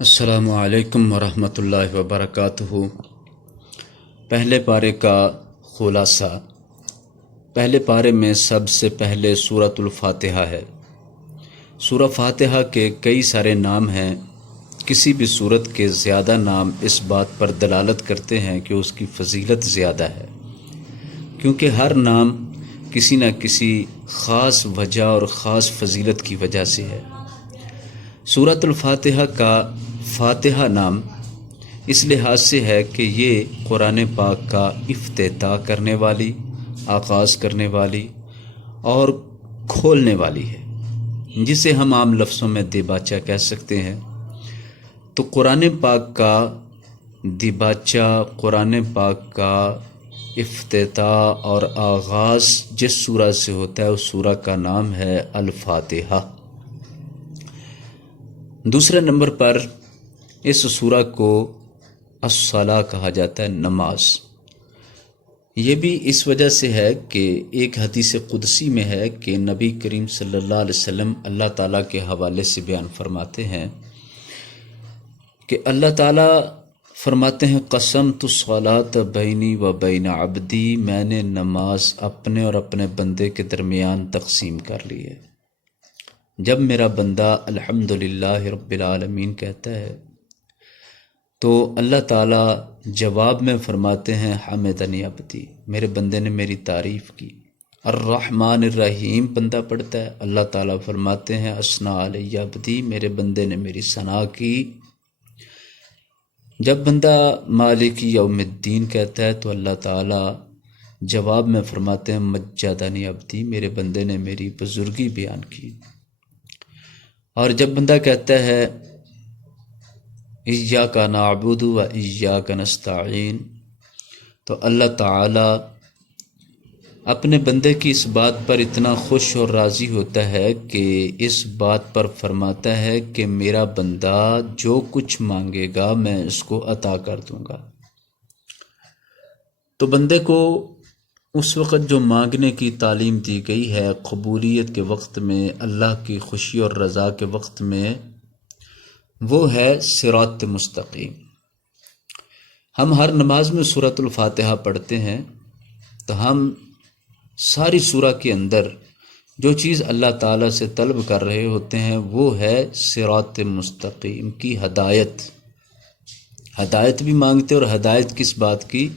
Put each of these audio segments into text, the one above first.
السلام علیکم ورحمۃ اللہ وبرکاتہ۔ پہلے پارے کا خلاصہ۔ پہلے پارے میں سب سے پہلے سورۃ الفاتحہ ہے۔ سورہ فاتحہ کے کئی سارے نام ہیں۔ کسی بھی سورت کے زیادہ نام اس بات پر دلالت کرتے ہیں کہ اس کی فضیلت زیادہ ہے، کیونکہ ہر نام کسی نہ کسی خاص وجہ اور خاص فضیلت کی وجہ سے ہے۔ سورۃ الفاتحہ کا فاتحہ نام اس لحاظ سے ہے کہ یہ قرآن پاک کا افتتاح کرنے والی، آغاز کرنے والی اور کھولنے والی ہے، جسے ہم عام لفظوں میں دیباچہ کہہ سکتے ہیں۔ تو قرآن پاک کا دیباچہ، قرآن پاک کا افتتاح اور آغاز جس سورہ سے ہوتا ہے اس سورہ کا نام ہے الفاتحہ۔ دوسرے نمبر پر اس سورہ کو الصلاۃ کہا جاتا ہے، نماز۔ یہ بھی اس وجہ سے ہے کہ ایک حدیث قدسی میں ہے کہ نبی کریم صلی اللہ علیہ وسلم اللہ تعالیٰ کے حوالے سے بیان فرماتے ہیں کہ اللہ تعالیٰ فرماتے ہیں، قسمت الصلاۃ بینی و بین عبدی، میں نے نماز اپنے اور اپنے بندے کے درمیان تقسیم کر لی ہے۔ جب میرا بندہ الحمدللہ رب العالمین کہتا ہے تو اللہ تعالیٰ جواب میں فرماتے ہیں، حمدنی عبدی، میرے بندے نے میری تعریف کی۔ الرحمن الرحیم بندہ پڑھتا ہے، اللہ تعالیٰ فرماتے ہیں، اثنا علی عبدی، میرے بندے نے میری ثنا کی۔ جب بندہ مالک یوم الدین کہتا ہے تو اللہ تعالیٰ جواب میں فرماتے ہیں، مجدنی عبدی، میرے بندے نے میری بزرگی بیان کی۔ اور جب بندہ کہتا ہے ایاک نعبد و ایاک نستعین، تو اللہ تعالیٰ اپنے بندے کی اس بات پر اتنا خوش اور راضی ہوتا ہے کہ اس بات پر فرماتا ہے کہ میرا بندہ جو کچھ مانگے گا میں اس کو عطا کر دوں گا۔ تو بندے کو اس وقت جو مانگنے کی تعلیم دی گئی ہے قبولیت کے وقت میں، اللہ کی خوشی اور رضا کے وقت میں، وہ ہے صراط مستقیم۔ ہم ہر نماز میں سورۃ الفاتحہ پڑھتے ہیں تو ہم ساری سورہ کے اندر جو چیز اللہ تعالیٰ سے طلب کر رہے ہوتے ہیں وہ ہے صراط مستقیم کی ہدایت۔ ہدایت بھی مانگتے اور ہدایت کس بات کی؟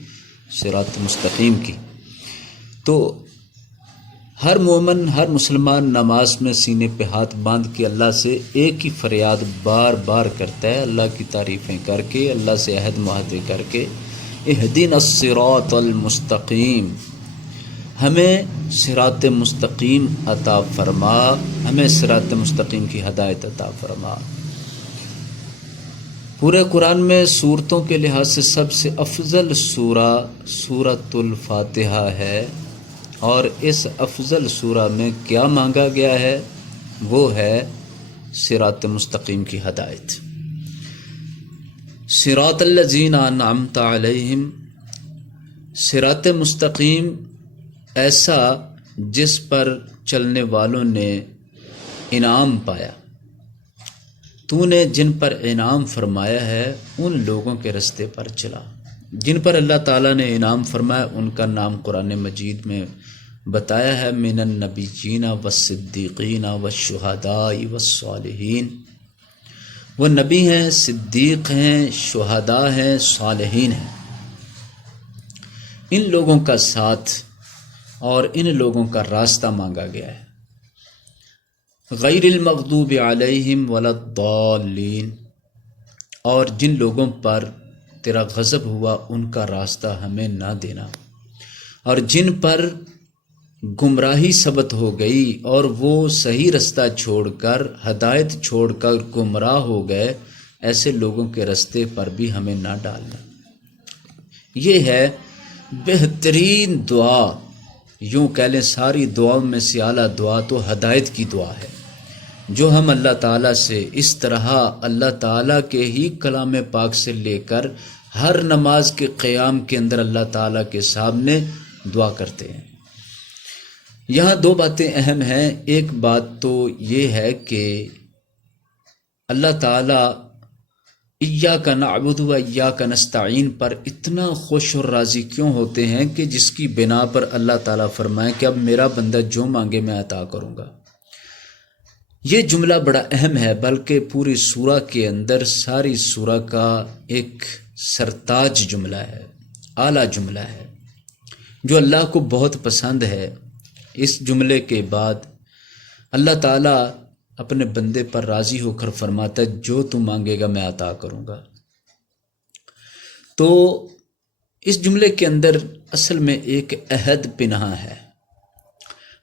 صراط مستقیم کی۔ تو ہر مومن، ہر مسلمان نماز میں سینے پہ ہاتھ باندھ کے اللہ سے ایک ہی فریاد بار بار کرتا ہے، اللہ کی تعریفیں کر کے، اللہ سے عہد معاہدے کر کے، اہدنا الصراط المستقیم، ہمیں صراط مستقیم عطا فرما، ہمیں صراط مستقیم کی ہدایت عطا فرما۔ پورے قرآن میں سورتوں کے لحاظ سے سب سے افضل سورہ سورۃ الفاتحہ ہے، اور اس افضل سورہ میں کیا مانگا گیا ہے؟ وہ ہے صراط مستقیم کی ہدایت۔ صراط الذین انعمت علیہم، صراط مستقیم ایسا جس پر چلنے والوں نے انعام پایا۔ تو نے جن پر انعام فرمایا ہے ان لوگوں کے رستے پر چلا۔ جن پر اللہ تعالیٰ نے انعام فرمایا ان کا نام قرآن مجید میں بتایا ہے، من النبیین والصدیقین والشہداء والصالحین۔ وہ نبی ہیں، صدیق ہیں، شہداء ہیں، صالحین ہیں۔ ان لوگوں کا ساتھ اور ان لوگوں کا راستہ مانگا گیا ہے۔ غیر المغضوب علیہم ولا الضالین، اور جن لوگوں پر تیرا غضب ہوا ان کا راستہ ہمیں نہ دینا، اور جن پر گمراہی ثبت ہو گئی اور وہ صحیح رستہ چھوڑ کر، ہدایت چھوڑ کر گمراہ ہو گئے، ایسے لوگوں کے رستے پر بھی ہمیں نہ ڈالنا۔ یہ ہے بہترین دعا، یوں کہہ لیں ساری دعاؤں میں سے اعلیٰ دعا تو ہدایت کی دعا ہے، جو ہم اللہ تعالیٰ سے اس طرح اللہ تعالیٰ کے ہی کلام پاک سے لے کر ہر نماز کے قیام کے اندر اللہ تعالیٰ کے سامنے دعا کرتے ہیں۔ یہاں دو باتیں اہم ہیں۔ ایک بات تو یہ ہے کہ اللہ تعالیٰ ایاک نعبد و ایاک نستعین پر اتنا خوش اور راضی کیوں ہوتے ہیں کہ جس کی بنا پر اللہ تعالیٰ فرمائے کہ اب میرا بندہ جو مانگے میں عطا کروں گا۔ یہ جملہ بڑا اہم ہے، بلکہ پوری سورہ کے اندر ساری سورہ کا ایک سرتاج جملہ ہے، اعلیٰ جملہ ہے جو اللہ کو بہت پسند ہے۔ اس جملے کے بعد اللہ تعالیٰ اپنے بندے پر راضی ہو کر فرماتا ہے جو تو مانگے گا میں عطا کروں گا۔ تو اس جملے کے اندر اصل میں ایک عہد پنہاں ہے،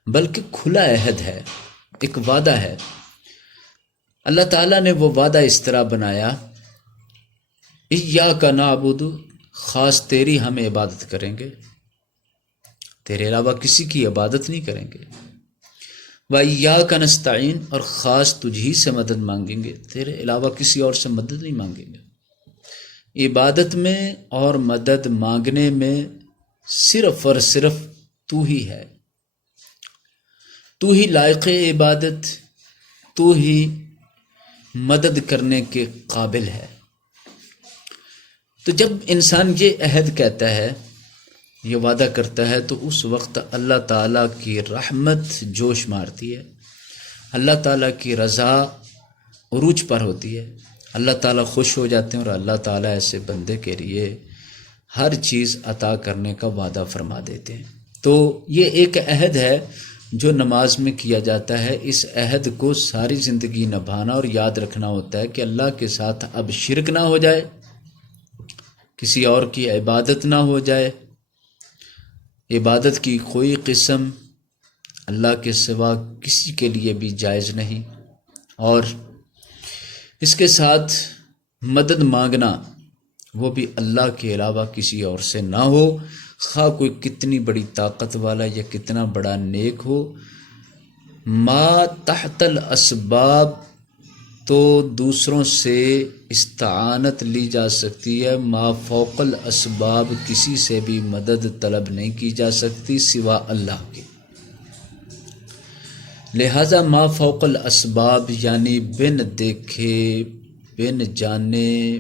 بلکہ کھلا عہد ہے، ایک وعدہ ہے۔ اللہ تعالیٰ نے وہ وعدہ اس طرح بنایا، ایاک نعبد، خاص تیری ہم عبادت کریں گے، تیرے علاوہ کسی کی عبادت نہیں کریں گے، وَإِيَّاكَ نَسْتَعِينُ، اور خاص تجھی سے مدد مانگیں گے، تیرے علاوہ کسی اور سے مدد نہیں مانگیں گے۔ عبادت میں اور مدد مانگنے میں صرف اور صرف تو ہی ہے، تو ہی لائق عبادت، تو ہی مدد کرنے کے قابل ہے۔ تو جب انسان یہ عہد کہتا ہے، یہ وعدہ کرتا ہے، تو اس وقت اللہ تعالیٰ کی رحمت جوش مارتی ہے، اللہ تعالیٰ کی رضا عروج پر ہوتی ہے، اللہ تعالیٰ خوش ہو جاتے ہیں، اور اللہ تعالیٰ ایسے بندے کے لیے ہر چیز عطا کرنے کا وعدہ فرما دیتے ہیں۔ تو یہ ایک عہد ہے جو نماز میں کیا جاتا ہے۔ اس عہد کو ساری زندگی نبھانا اور یاد رکھنا ہوتا ہے کہ اللہ کے ساتھ اب شرک نہ ہو جائے، کسی اور کی عبادت نہ ہو جائے، عبادت کی کوئی قسم اللہ کے سوا کسی کے لیے بھی جائز نہیں، اور اس کے ساتھ مدد مانگنا وہ بھی اللہ کے علاوہ کسی اور سے نہ ہو، خواہ کوئی کتنی بڑی طاقت والا یا کتنا بڑا نیک ہو۔ ما تحت الاسباب تو دوسروں سے استعانت لی جا سکتی ہے، ما فوق الاسباب کسی سے بھی مدد طلب نہیں کی جا سکتی سوا اللہ کے۔ لہذا ما فوق الاسباب یعنی بن دیکھے، بن جانے،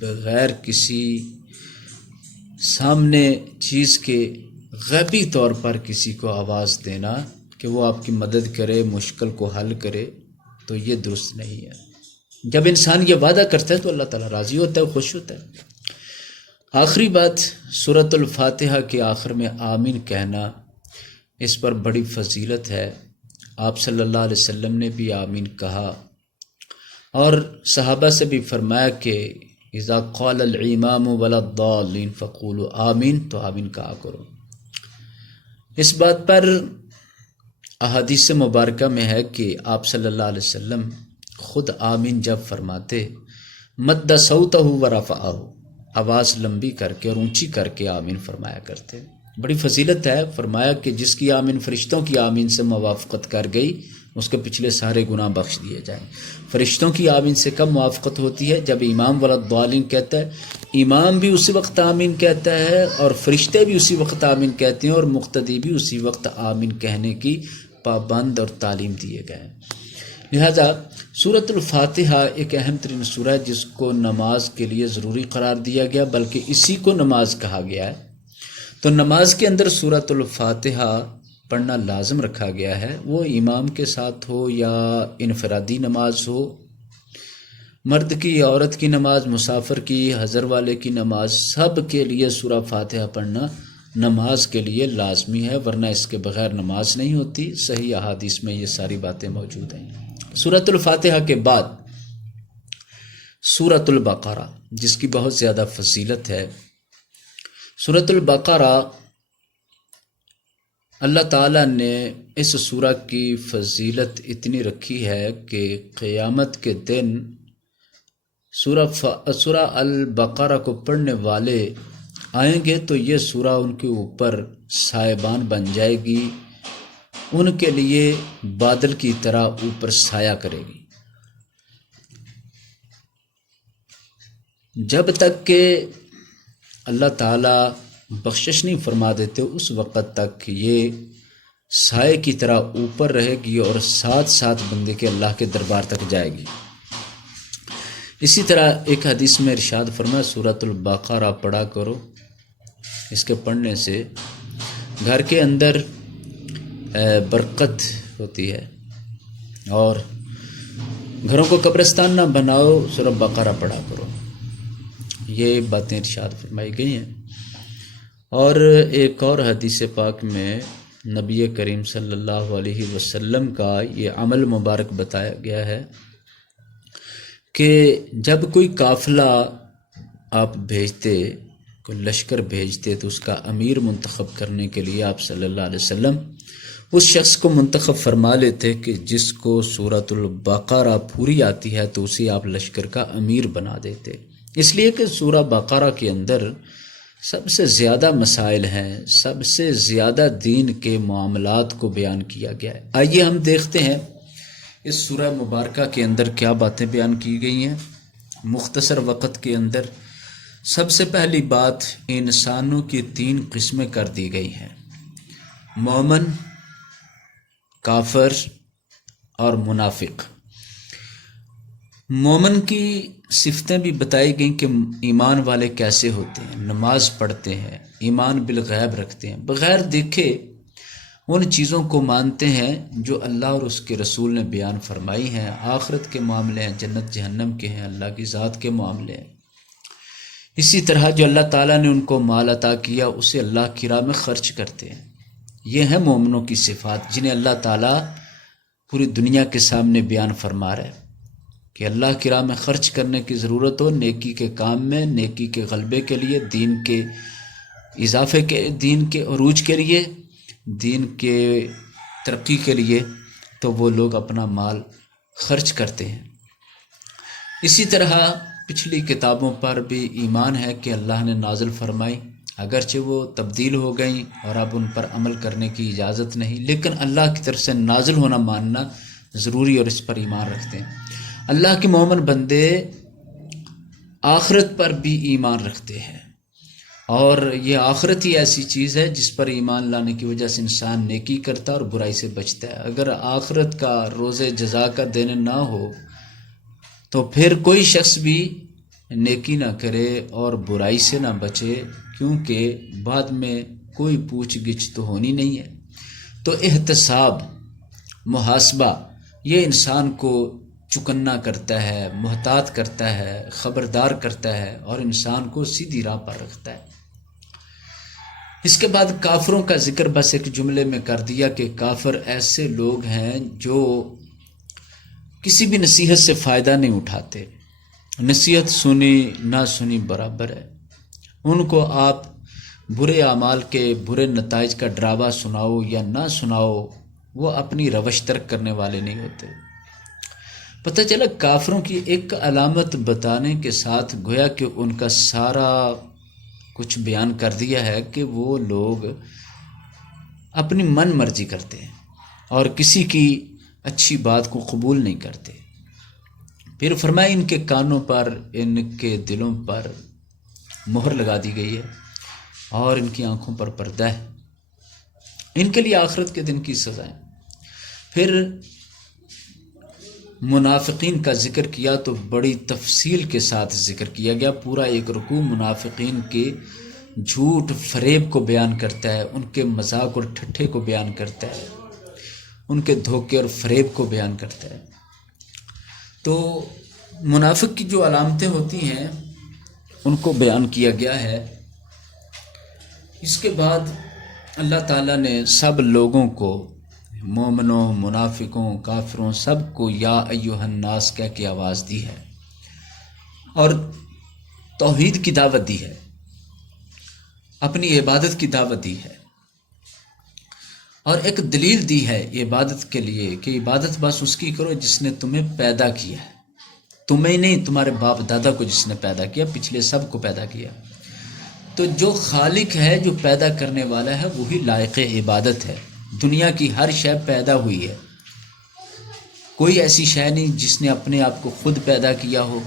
بغیر کسی سامنے چیز کے غیبی طور پر کسی کو آواز دینا کہ وہ آپ کی مدد کرے، مشکل کو حل کرے، تو یہ درست نہیں ہے۔ جب انسان یہ وعدہ کرتا ہے تو اللہ تعالیٰ راضی ہوتا ہے، خوش ہوتا ہے۔ آخری بات، سورۃ الفاتحہ کے آخر میں آمین کہنا، اس پر بڑی فضیلت ہے۔ آپ صلی اللہ علیہ وسلم نے بھی آمین کہا، اور صحابہ سے بھی فرمایا کہ اذا قال الامام ولا الضالین فقولوا آمین، تو آمین کہا کرو۔ اس بات پر احادیث مبارکہ میں ہے کہ آپ صلی اللہ علیہ وسلم خود آمین جب فرماتے، مد صوتہ ورفعہ، آواز لمبی کر کے اور اونچی کر کے آمین فرمایا کرتے۔ بڑی فضیلت ہے۔ فرمایا کہ جس کی آمین فرشتوں کی آمین سے موافقت کر گئی، اس کے پچھلے سارے گناہ بخش دیے جائیں۔ فرشتوں کی آمین سے کب موافقت ہوتی ہے؟ جب امام ولا الضالین کہتا ہے، امام بھی اسی وقت آمین کہتا ہے، اور فرشتے بھی اسی وقت آمین کہتے ہیں، اور مقتدی بھی اسی وقت آمین کہنے کی پابند اور تعلیم دیے گئے ہیں۔ لہذا سورۃ الفاتحہ ایک اہم ترین سورہ ہے جس کو نماز کے لیے ضروری قرار دیا گیا، بلکہ اسی کو نماز کہا گیا ہے۔ تو نماز کے اندر سورۃ الفاتحہ پڑھنا لازم رکھا گیا ہے، وہ امام کے ساتھ ہو یا انفرادی نماز ہو، مرد کی یا عورت کی نماز، مسافر کی، حضر والے کی نماز، سب کے لیے سورہ فاتحہ پڑھنا نماز کے لیے لازمی ہے، ورنہ اس کے بغیر نماز نہیں ہوتی۔ صحیح احادیث میں یہ ساری باتیں موجود ہیں۔ سورۃ الفاتحہ کے بعد سورۃ البقرہ، جس کی بہت زیادہ فضیلت ہے۔ سورۃ البقرہ، اللہ تعالیٰ نے اس سورہ کی فضیلت اتنی رکھی ہے کہ قیامت کے دن سورہ البقرہ کو پڑھنے والے آئیں گے تو یہ سورہ ان کے اوپر سائبان بن جائے گی، ان کے لیے بادل کی طرح اوپر سایہ کرے گی، جب تک کہ اللہ تعالیٰ بخشش نہیں فرما دیتے اس وقت تک یہ سائے کی طرح اوپر رہے گی اور ساتھ ساتھ بندے کے اللہ کے دربار تک جائے گی۔ اسی طرح ایک حدیث میں ارشاد فرمایا سورۃ البقرہ پڑھا کرو، اس کے پڑھنے سے گھر کے اندر برکت ہوتی ہے، اور گھروں کو قبرستان نہ بناؤ، سورۃ بقرہ پڑھا کرو۔ یہ باتیں ارشاد فرمائی گئی ہیں۔ اور ایک اور حدیث پاک میں نبی کریم صلی اللہ علیہ وسلم کا یہ عمل مبارک بتایا گیا ہے کہ جب کوئی قافلہ آپ بھیجتے، کوئی لشکر بھیجتے، تو اس کا امیر منتخب کرنے کے لیے آپ صلی اللہ علیہ وسلم اس شخص کو منتخب فرما لیتے کہ جس کو سورۃ البقرہ پوری آتی ہے تو اسے آپ لشکر کا امیر بنا دیتے، اس لیے کہ سورہ بقرہ کے اندر سب سے زیادہ مسائل ہیں، سب سے زیادہ دین کے معاملات کو بیان کیا گیا ہے۔ آئیے ہم دیکھتے ہیں اس سورہ مبارکہ کے اندر کیا باتیں بیان کی گئی ہیں مختصر وقت کے اندر۔ سب سے پہلی بات، انسانوں کی 3 قسمیں کر دی گئی ہیں، مومن، کافر اور منافق۔ مومن کی صفتیں بھی بتائی گئیں کہ ایمان والے کیسے ہوتے ہیں، نماز پڑھتے ہیں، ایمان بالغیب رکھتے ہیں، بغیر دیکھے ان چیزوں کو مانتے ہیں جو اللہ اور اس کے رسول نے بیان فرمائی ہیں، آخرت کے معاملے ہیں، جنت جہنم کے ہیں، اللہ کی ذات کے معاملے ہیں۔ اسی طرح جو اللہ تعالیٰ نے ان کو مال عطا کیا اسے اللہ کی راہ میں خرچ کرتے ہیں۔ یہ ہیں مومنوں کی صفات جنہیں اللہ تعالیٰ پوری دنیا کے سامنے بیان فرما رہا ہے کہ اللہ کی راہ میں خرچ کرنے کی ضرورت ہو، نیکی کے کام میں، نیکی کے غلبے کے لیے، دین کے اضافے کے، دین کے عروج کے لیے، دین کے ترقی کے لیے، تو وہ لوگ اپنا مال خرچ کرتے ہیں۔ اسی طرح پچھلی کتابوں پر بھی ایمان ہے کہ اللہ نے نازل فرمائی، اگرچہ وہ تبدیل ہو گئیں اور اب ان پر عمل کرنے کی اجازت نہیں، لیکن اللہ کی طرف سے نازل ہونا ماننا ضروری اور اس پر ایمان رکھتے ہیں۔ اللہ کے مومن بندے آخرت پر بھی ایمان رکھتے ہیں، اور یہ آخرت ہی ایسی چیز ہے جس پر ایمان لانے کی وجہ سے انسان نیکی کرتا ہے اور برائی سے بچتا ہے۔ اگر آخرت کا روز جزا کا دن نہ ہو تو پھر کوئی شخص بھی نیکی نہ کرے اور برائی سے نہ بچے، کیونکہ بعد میں کوئی پوچھ گچھ تو ہونی نہیں ہے۔ تو احتساب، محاسبہ، یہ انسان کو چکنا کرتا ہے، محتاط کرتا ہے، خبردار کرتا ہے اور انسان کو سیدھی راہ پر رکھتا ہے۔ اس کے بعد کافروں کا ذکر بس ایک جملے میں کر دیا کہ کافر ایسے لوگ ہیں جو کسی بھی نصیحت سے فائدہ نہیں اٹھاتے، نصیحت سنی نہ سنی برابر ہے۔ ان کو آپ برے اعمال کے برے نتائج کا ڈراوا سناؤ یا نہ سناؤ، وہ اپنی روش ترک کرنے والے نہیں ہوتے۔ پتہ چلا کافروں کی ایک علامت بتانے کے ساتھ گویا کہ ان کا سارا کچھ بیان کر دیا ہے کہ وہ لوگ اپنی من مرضی کرتے ہیں اور کسی کی اچھی بات کو قبول نہیں کرتے۔ پھر فرمایا ان کے کانوں پر، ان کے دلوں پر مہر لگا دی گئی ہے اور ان کی آنکھوں پر پردہ ہے، ان کے لیے آخرت کے دن کی سزائیں۔ پھر منافقین کا ذکر کیا تو بڑی تفصیل کے ساتھ ذکر کیا گیا، پورا ایک رکوع منافقین کے جھوٹ فریب کو بیان کرتا ہے، ان کے مذاق اور ٹھٹھے کو بیان کرتا ہے، ان کے دھوکے اور فریب کو بیان کرتا ہے۔ تو منافق کی جو علامتیں ہوتی ہیں ان کو بیان کیا گیا ہے۔ اس کے بعد اللہ تعالیٰ نے سب لوگوں کو، مومنوں، منافقوں، کافروں، سب کو یا ایھا الناس کہہ کے آواز دی ہے اور توحید کی دعوت دی ہے، اپنی عبادت کی دعوت دی ہے، اور ایک دلیل دی ہے عبادت کے لیے کہ عبادت بس اس کی کرو جس نے تمہیں پیدا کیا ہے، تمہیں نہیں، تمہارے باپ دادا کو جس نے پیدا کیا، پچھلے سب کو پیدا کیا۔ تو جو خالق ہے، جو پیدا کرنے والا ہے، وہی لائق عبادت ہے۔ دنیا کی ہر شے پیدا ہوئی ہے، کوئی ایسی شے نہیں جس نے اپنے آپ کو خود پیدا کیا ہو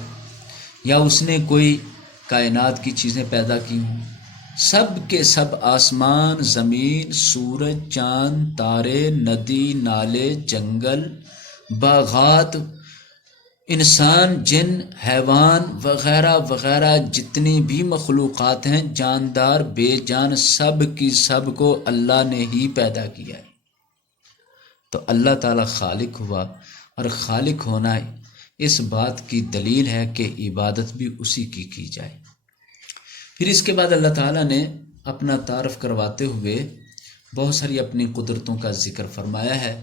یا اس نے کوئی کائنات کی چیزیں پیدا کی ہوں۔ سب کے سب آسمان، زمین، سورج، چاند، تارے، ندی، نالے، جنگل، باغات، انسان، جن، حیوان وغیرہ وغیرہ جتنی بھی مخلوقات ہیں، جاندار بے جان، سب کی سب کو اللہ نے ہی پیدا کیا ہے۔ تو اللہ تعالیٰ خالق ہوا، اور خالق ہونا اس بات کی دلیل ہے کہ عبادت بھی اسی کی جائے۔ پھر اس کے بعد اللہ تعالیٰ نے اپنا تعارف کرواتے ہوئے بہت ساری اپنی قدرتوں کا ذکر فرمایا ہے۔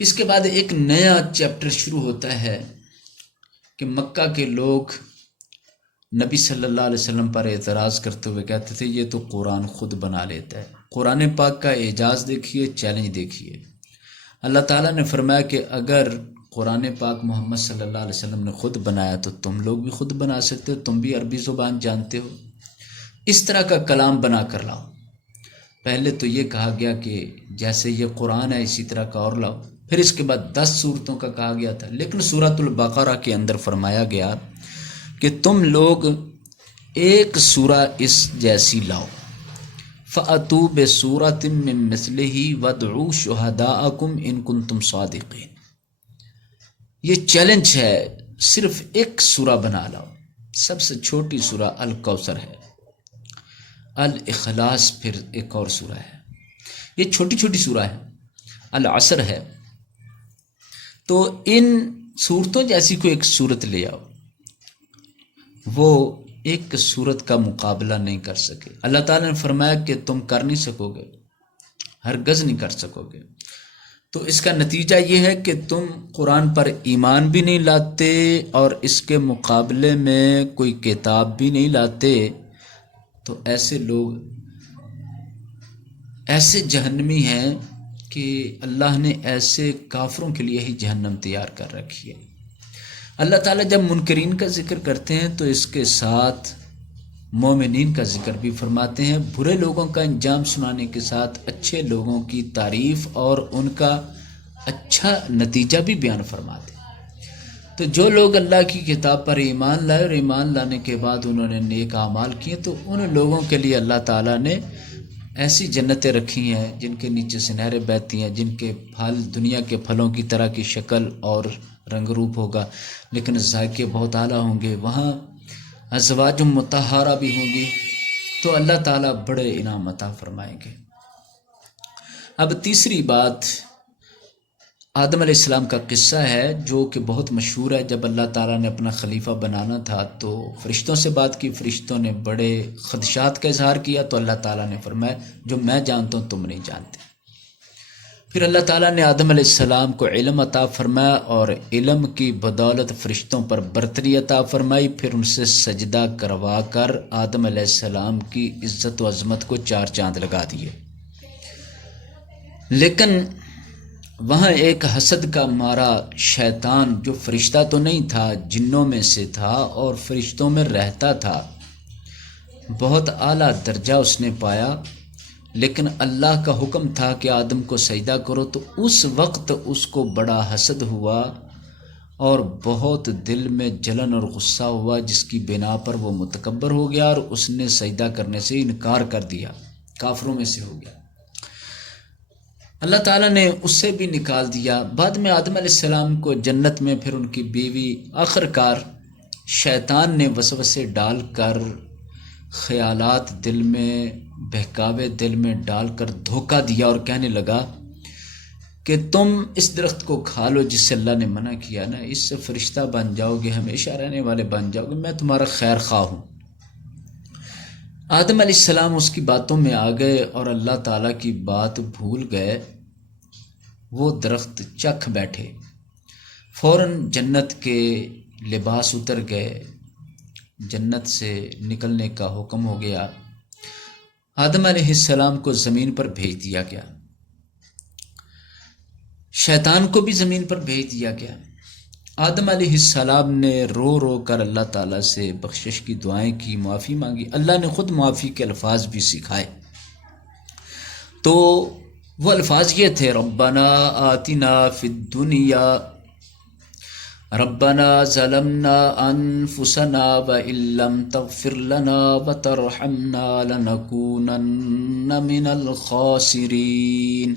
اس کے بعد ایک نیا چیپٹر شروع ہوتا ہے کہ مکہ کے لوگ نبی صلی اللہ علیہ وسلم پر اعتراض کرتے ہوئے کہتے تھے یہ تو قرآن خود بنا لیتا ہے۔ قرآن پاک کا اعجاز دیکھیے، چیلنج دیکھیے۔ اللہ تعالیٰ نے فرمایا کہ اگر قرآن پاک محمد صلی اللہ علیہ وسلم نے خود بنایا تو تم لوگ بھی خود بنا سکتے ہو، تم بھی عربی زبان جانتے ہو، اس طرح کا کلام بنا کر لاؤ۔ پہلے تو یہ کہا گیا کہ جیسے یہ قرآن ہے اسی طرح کا اور لاؤ، پھر اس کے بعد 10 صورتوں کا کہا گیا تھا، لیکن سورۃ البقرہ کے اندر فرمایا گیا کہ تم لوگ ایک سورہ اس جیسی لاؤ، فَأْتُوا بِسُورَةٍ مِّن مِّثْلِهِ وَادْعُوا شُهَدَاءَكُمْ إِن كُنتُمْ صَادِقِينَ۔ یہ چیلنج ہے، صرف ایک سورہ بنا لاؤ۔ سب سے چھوٹی سورہ الکوثر ہے، الاخلاص پھر ایک اور سورہ ہے، یہ چھوٹی چھوٹی سورہ ہے، العصر ہے۔ تو ان صورتوں جیسی کوئی ایک صورت لے آؤ، وہ ایک صورت کا مقابلہ نہیں کر سکے۔ اللہ تعالیٰ نے فرمایا کہ تم کر نہیں سکو گے، ہرگز نہیں کر سکو گے۔ تو اس کا نتیجہ یہ ہے کہ تم قرآن پر ایمان بھی نہیں لاتے اور اس کے مقابلے میں کوئی کتاب بھی نہیں لاتے، تو ایسے لوگ ایسے جہنمی ہیں کہ اللہ نے ایسے کافروں کے لیے ہی جہنم تیار کر رکھی ہے۔ اللہ تعالیٰ جب منکرین کا ذکر کرتے ہیں تو اس کے ساتھ مومنین کا ذکر بھی فرماتے ہیں، برے لوگوں کا انجام سنانے کے ساتھ اچھے لوگوں کی تعریف اور ان کا اچھا نتیجہ بھی بیان فرماتے ہیں۔ تو جو لوگ اللہ کی کتاب پر ایمان لائے اور ایمان لانے کے بعد انہوں نے نیک اعمال کیے، تو ان لوگوں کے لیے اللہ تعالیٰ نے ایسی جنتیں رکھی ہیں جن کے نیچے سے نہریں بہتی ہیں، جن کے پھل دنیا کے پھلوں کی طرح کی شکل اور رنگ روپ ہوگا، لیکن ذائقے بہت اعلیٰ ہوں گے۔ وہاں ازواج مطہرہ بھی ہوں گی، تو اللہ تعالیٰ بڑے انعام عطا فرمائیں گے۔ اب تیسری بات آدم علیہ السلام کا قصہ ہے، جو کہ بہت مشہور ہے۔ جب اللہ تعالیٰ نے اپنا خلیفہ بنانا تھا تو فرشتوں سے بات کی، فرشتوں نے بڑے خدشات کا اظہار کیا، تو اللہ تعالیٰ نے فرمایا جو میں جانتا ہوں تم نہیں جانتے۔ پھر اللہ تعالیٰ نے آدم علیہ السلام کو علم عطا فرمایا، اور علم کی بدولت فرشتوں پر برتری عطا فرمائی، پھر ان سے سجدہ کروا کر آدم علیہ السلام کی عزت و عظمت کو 4 چاند لگا دیے۔ لیکن وہاں ایک حسد کا مارا شیطان، جو فرشتہ تو نہیں تھا، جنوں میں سے تھا اور فرشتوں میں رہتا تھا، بہت اعلیٰ درجہ اس نے پایا، لیکن اللہ کا حکم تھا کہ آدم کو سجدہ کرو، تو اس وقت اس کو بڑا حسد ہوا اور بہت دل میں جلن اور غصہ ہوا، جس کی بنا پر وہ متکبر ہو گیا اور اس نے سجدہ کرنے سے انکار کر دیا، کافروں میں سے ہو گیا۔ اللہ تعالیٰ نے اس سے بھی نکال دیا۔ بعد میں آدم علیہ السلام کو جنت میں، پھر ان کی بیوی، آخر کار شیطان نے وسوسے ڈال کر، خیالات دل میں، بہکاوے دل میں ڈال کر دھوکہ دیا اور کہنے لگا کہ تم اس درخت کو کھا لو جس سے اللہ نے منع کیا نا، اس سے فرشتہ بن جاؤ گے، ہمیشہ رہنے والے بن جاؤ گے، میں تمہارا خیر خواہ ہوں۔ آدم علیہ السلام اس کی باتوں میں آ گئے اور اللہ تعالیٰ کی بات بھول گئے، وہ درخت چکھ بیٹھے، فوراً جنت کے لباس اتر گئے، جنت سے نکلنے کا حکم ہو گیا، آدم علیہ السلام کو زمین پر بھیج دیا گیا، شیطان کو بھی زمین پر بھیج دیا گیا۔ آدم علیہ السلام نے رو رو کر اللہ تعالیٰ سے بخشش کی دعائیں کی، معافی مانگی، اللہ نے خود معافی کے الفاظ بھی سکھائے۔ تو وہ الفاظ یہ تھے، ربنا آتنا فی الدنیا، ربنا ظلمنا انفسنا وان لم تغفر لنا وترحمنا لنکونن من الخاسرین۔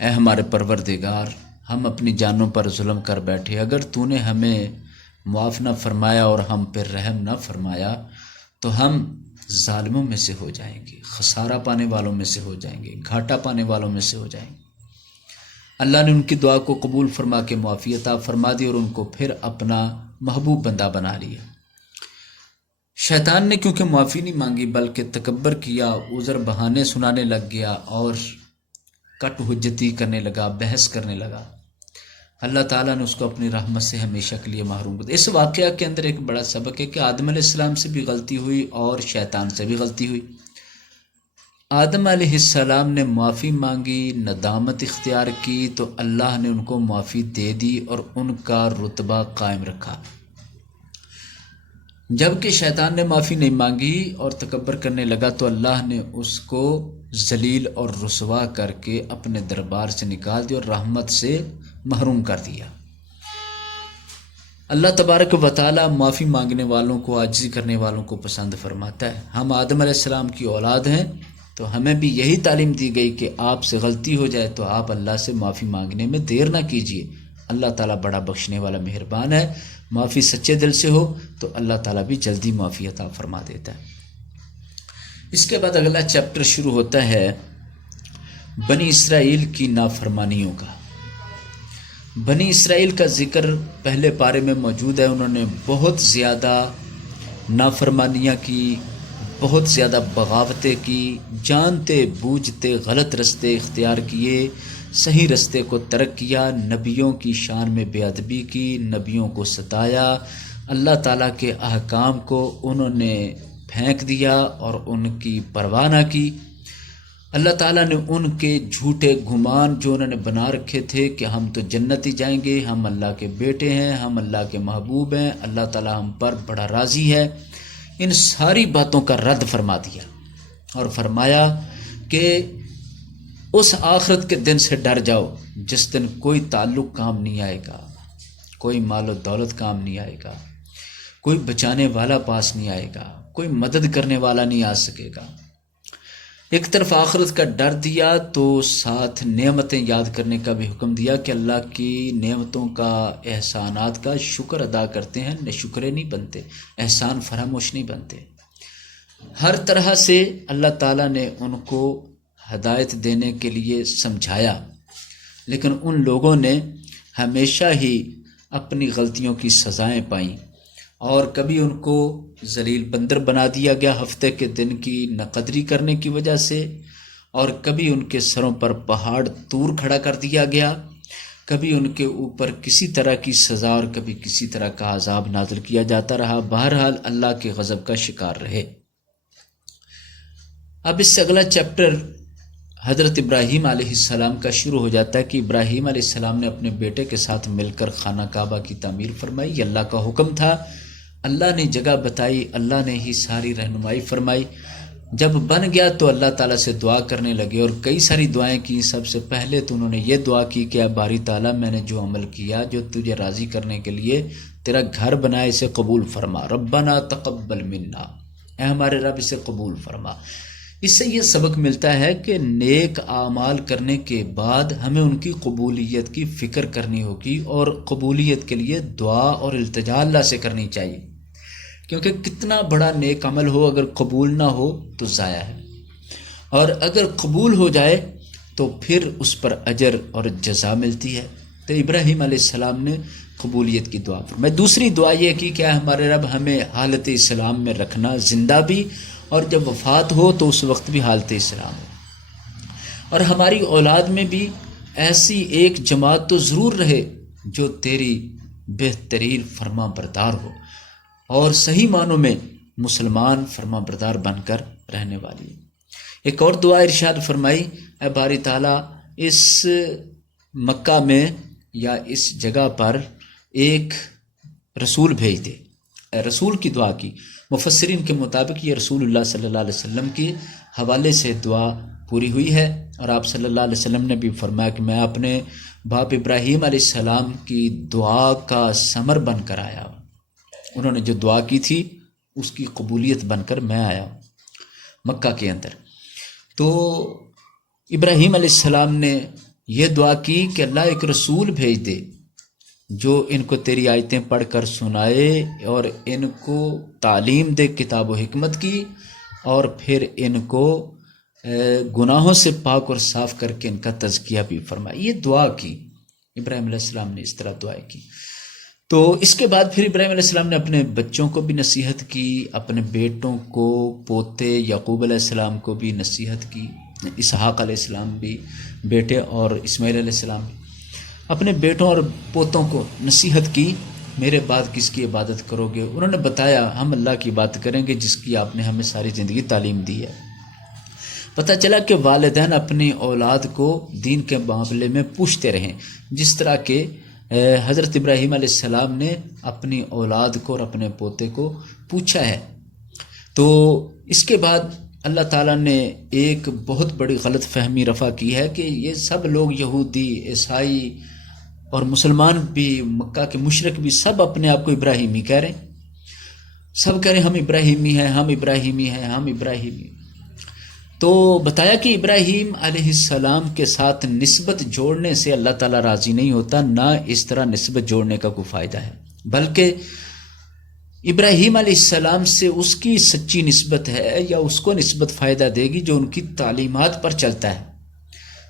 اے ہمارے پروردگار، ہم اپنی جانوں پر ظلم کر بیٹھے، اگر تو نے ہمیں معاف نہ فرمایا اور ہم پر رحم نہ فرمایا تو ہم ظالموں میں سے ہو جائیں گے، خسارہ پانے والوں میں سے ہو جائیں گے، گھاٹا پانے والوں میں سے ہو جائیں گے۔ اللہ نے ان کی دعا کو قبول فرما کے معافی عطا فرما دی اور ان کو پھر اپنا محبوب بندہ بنا لیا۔ شیطان نے کیونکہ معافی نہیں مانگی بلکہ تکبر کیا، عذر بہانے سنانے لگ گیا اور کٹ حجتی کرنے لگا، بحث کرنے لگا، اللہ تعالیٰ نے اس کو اپنی رحمت سے ہمیشہ کے لیے محروم کر دیا۔ اس واقعہ کے اندر ایک بڑا سبق ہے کہ آدم علیہ السلام سے بھی غلطی ہوئی اور شیطان سے بھی غلطی ہوئی۔ آدم علیہ السلام نے معافی مانگی، ندامت اختیار کی تو اللہ نے ان کو معافی دے دی اور ان کا رتبہ قائم رکھا، جبکہ شیطان نے معافی نہیں مانگی اور تکبر کرنے لگا تو اللہ نے اس کو ذلیل اور رسوا کر کے اپنے دربار سے نکال دیا اور رحمت سے محروم کر دیا۔ اللہ تبارک و تعالی معافی مانگنے والوں کو، عاجزی کرنے والوں کو پسند فرماتا ہے۔ ہم آدم علیہ السلام کی اولاد ہیں تو ہمیں بھی یہی تعلیم دی گئی کہ آپ سے غلطی ہو جائے تو آپ اللہ سے معافی مانگنے میں دیر نہ کیجیے۔ اللہ تعالیٰ بڑا بخشنے والا مہربان ہے، معافی سچے دل سے ہو تو اللہ تعالیٰ بھی جلدی معافی عطا فرما دیتا ہے۔ اس کے بعد اگلا چیپٹر شروع ہوتا ہے بنی اسرائیل کی نافرمانیوں کا۔ بنی اسرائیل کا ذکر پہلے پارے میں موجود ہے۔ انہوں نے بہت زیادہ نافرمانیاں کی، بہت زیادہ بغاوتیں کی، جانتے بوجھتے غلط رستے اختیار کیے، صحیح رستے کو ترک کیا، نبیوں کی شان میں بے ادبی کی، نبیوں کو ستایا، اللہ تعالیٰ کے احکام کو انہوں نے پھینک دیا اور ان کی پرواہ نہ کی۔ اللہ تعالیٰ نے ان کے جھوٹے گمان جو انہوں نے بنا رکھے تھے کہ ہم تو جنت ہی جائیں گے، ہم اللہ کے بیٹے ہیں، ہم اللہ کے محبوب ہیں، اللہ تعالیٰ ہم پر بڑا راضی ہے، ان ساری باتوں کا رد فرما دیا اور فرمایا کہ اس آخرت کے دن سے ڈر جاؤ جس دن کوئی تعلق کام نہیں آئے گا، کوئی مال و دولت کام نہیں آئے گا، کوئی بچانے والا پاس نہیں آئے گا، کوئی مدد کرنے والا نہیں آ سکے گا۔ ایک طرف آخرت کا ڈر دیا تو ساتھ نعمتیں یاد کرنے کا بھی حکم دیا کہ اللہ کی نعمتوں کا، احسانات کا شکر ادا کرتے ہیں، نہ شکرے نہیں بنتے، احسان فراموش نہیں بنتے۔ ہر طرح سے اللہ تعالیٰ نے ان کو ہدایت دینے کے لیے سمجھایا، لیکن ان لوگوں نے ہمیشہ ہی اپنی غلطیوں کی سزائیں پائیں اور کبھی ان کو ذلیل بندر بنا دیا گیا ہفتے کے دن کی ناقدری کرنے کی وجہ سے، اور کبھی ان کے سروں پر پہاڑ طور کھڑا کر دیا گیا، کبھی ان کے اوپر کسی طرح کی سزا اور کبھی کسی طرح کا عذاب نازل کیا جاتا رہا۔ بہرحال اللہ کے غضب کا شکار رہے۔ اب اس سے اگلا چیپٹر حضرت ابراہیم علیہ السلام کا شروع ہو جاتا ہے کہ ابراہیم علیہ السلام نے اپنے بیٹے کے ساتھ مل کر خانہ کعبہ کی تعمیر فرمائی۔ یہ اللہ کا حکم تھا، اللہ نے جگہ بتائی، اللہ نے ہی ساری رہنمائی فرمائی۔ جب بن گیا تو اللہ تعالیٰ سے دعا کرنے لگے اور کئی ساری دعائیں کی۔ سب سے پہلے تو انہوں نے یہ دعا کی کہ اے باری تعالیٰ، میں نے جو عمل کیا، جو تجھے راضی کرنے کے لیے تیرا گھر بنایا، اسے قبول فرما۔ ربنا تقبل منا، اے ہمارے رب اسے قبول فرما۔ اس سے یہ سبق ملتا ہے کہ نیک اعمال کرنے کے بعد ہمیں ان کی قبولیت کی فکر کرنی ہوگی اور قبولیت کے لیے دعا اور التجا اللہ سے کرنی چاہیے، کیونکہ کتنا بڑا نیک عمل ہو اگر قبول نہ ہو تو ضائع ہے، اور اگر قبول ہو جائے تو پھر اس پر اجر اور جزا ملتی ہے۔ تو ابراہیم علیہ السلام نے قبولیت کی دعا فرمائی۔ دوسری دعا یہ کی کہ ہمارے رب ہمیں حالت اسلام میں رکھنا، زندہ بھی، اور جب وفات ہو تو اس وقت بھی حالت اسلام ہو، اور ہماری اولاد میں بھی ایسی ایک جماعت تو ضرور رہے جو تیری بہترین فرما بردار ہو اور صحیح معنوں میں مسلمان فرما بردار بن کر رہنے والی ہے۔ ایک اور دعا ارشاد فرمائی، اے باری تعالیٰ اس مکہ میں یا اس جگہ پر ایک رسول بھیج دے۔ اے رسول کی دعا کی، مفسرین کے مطابق یہ رسول اللہ صلی اللہ علیہ وسلم کے حوالے سے دعا پوری ہوئی ہے، اور آپ صلی اللہ علیہ وسلم نے بھی فرمایا کہ میں اپنے باپ ابراہیم علیہ السلام کی دعا کا ثمر بن کر آیا ہوں۔ انہوں نے جو دعا کی تھی اس کی قبولیت بن کر میں آیا ہوں مکہ کے اندر۔ تو ابراہیم علیہ السلام نے یہ دعا کی کہ اللہ ایک رسول بھیج دے جو ان کو تیری آیتیں پڑھ کر سنائے اور ان کو تعلیم دے کتاب و حکمت کی، اور پھر ان کو گناہوں سے پاک اور صاف کر کے ان کا تزکیہ بھی فرمائے۔ یہ دعا کی ابراہیم علیہ السلام نے، اس طرح دعائیں کی۔ تو اس کے بعد پھر ابراہیم علیہ السلام نے اپنے بچوں کو بھی نصیحت کی، اپنے بیٹوں کو، پوتے یعقوب علیہ السلام کو بھی نصیحت کی، اسحاق علیہ السلام بھی بیٹے اور اسماعیل علیہ السلام بھی، اپنے بیٹوں اور پوتوں کو نصیحت کی، میرے بعد کس کی عبادت کرو گے؟ انہوں نے بتایا ہم اللہ کی بات کریں گے جس کی آپ نے ہمیں ساری زندگی تعلیم دی ہے۔ پتہ چلا کہ والدین اپنی اولاد کو دین کے معاملے میں پوچھتے رہیں، جس طرح کہ حضرت ابراہیم علیہ السلام نے اپنی اولاد کو اور اپنے پوتے کو پوچھا ہے۔ تو اس کے بعد اللہ تعالیٰ نے ایک بہت بڑی غلط فہمی رفع کی ہے کہ یہ سب لوگ یہودی، عیسائی اور مسلمان بھی، مکہ کے مشرک بھی، سب اپنے آپ کو ابراہیمی کہہ رہے ہیں، سب کہہ رہے ہیں ہم ابراہیمی ہیں، ہم ابراہیمی ہیں، ہم ابراہیمی۔ تو بتایا کہ ابراہیم علیہ السلام کے ساتھ نسبت جوڑنے سے اللہ تعالیٰ راضی نہیں ہوتا، نہ اس طرح نسبت جوڑنے کا کوئی فائدہ ہے، بلکہ ابراہیم علیہ السلام سے اس کی سچی نسبت ہے یا اس کو نسبت فائدہ دے گی جو ان کی تعلیمات پر چلتا ہے،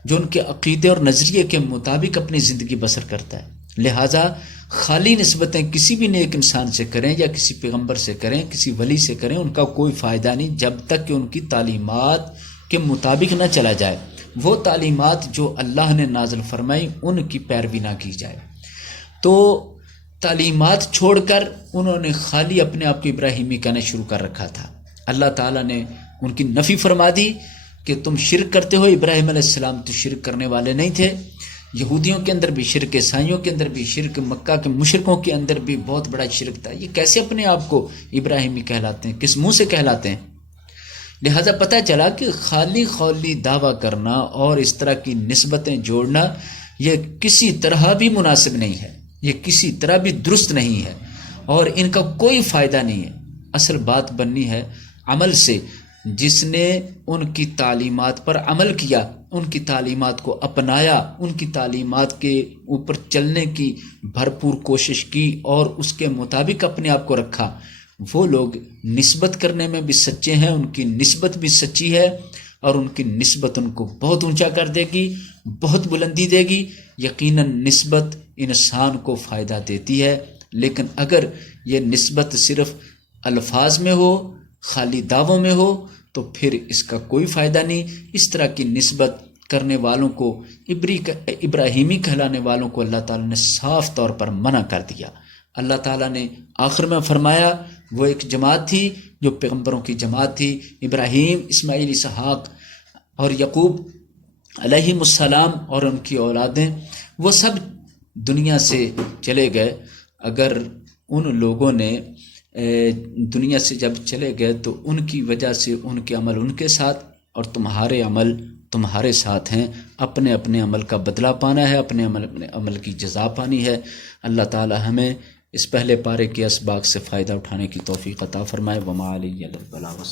جو ان کے عقیدے اور نظریے کے مطابق اپنی زندگی بسر کرتا ہے۔ لہٰذا خالی نسبتیں کسی بھی نیک انسان سے کریں یا کسی پیغمبر سے کریں، کسی ولی سے کریں، ان کا کوئی فائدہ نہیں جب تک کہ ان کی تعلیمات کے مطابق نہ چلا جائے، وہ تعلیمات جو اللہ نے نازل فرمائی ان کی پیروی نہ کی جائے۔ تو تعلیمات چھوڑ کر انہوں نے خالی اپنے آپ کو ابراہیمی کہنا شروع کر رکھا تھا۔ اللہ تعالیٰ نے ان کی نفی فرما دی کہ تم شرک کرتے ہو۔ ابراہیم علیہ السلام تو شرک کرنے والے نہیں تھے، یہودیوں کے اندر بھی شرک، عیسائیوں کے اندر بھی شرک، مکہ کے مشرکوں کے اندر بھی بہت بڑا شرک تھا، یہ کیسے اپنے آپ کو ابراہیمی کہلاتے ہیں، کس منہ سے کہلاتے ہیں؟ لہٰذا پتہ چلا کہ خالی خالی دعویٰ کرنا اور اس طرح کی نسبتیں جوڑنا یہ کسی طرح بھی مناسب نہیں ہے، یہ کسی طرح بھی درست نہیں ہے، اور ان کا کوئی فائدہ نہیں ہے۔ اصل بات بننی ہے عمل سے۔ جس نے ان کی تعلیمات پر عمل کیا، ان کی تعلیمات کو اپنایا، ان کی تعلیمات کے اوپر چلنے کی بھرپور کوشش کی اور اس کے مطابق اپنے آپ کو رکھا، وہ لوگ نسبت کرنے میں بھی سچے ہیں، ان کی نسبت بھی سچی ہے، اور ان کی نسبت ان کو بہت اونچا کر دے گی، بہت بلندی دے گی۔ یقیناً نسبت انسان کو فائدہ دیتی ہے، لیکن اگر یہ نسبت صرف الفاظ میں ہو، خالی دعووں میں ہو، تو پھر اس کا کوئی فائدہ نہیں۔ اس طرح کی نسبت کرنے والوں کو، ابراہیمی کہلانے والوں کو اللہ تعالیٰ نے صاف طور پر منع کر دیا۔ اللہ تعالیٰ نے آخر میں فرمایا وہ ایک جماعت تھی جو پیغمبروں کی جماعت تھی، ابراہیم، اسماعیل، اسحاق اور یعقوب علیہم السلام اور ان کی اولادیں، وہ سب دنیا سے چلے گئے۔ اگر ان لوگوں نے دنیا سے جب چلے گئے تو ان کی وجہ سے ان کے عمل ان کے ساتھ اور تمہارے عمل تمہارے ساتھ ہیں۔ اپنے اپنے عمل کا بدلہ پانا ہے، اپنے عمل کی جزا پانی ہے۔ اللہ تعالی ہمیں اس پہلے پارے کے اسباق سے فائدہ اٹھانے کی توفیق عطا فرمائے۔ وما علیہ البلاغ۔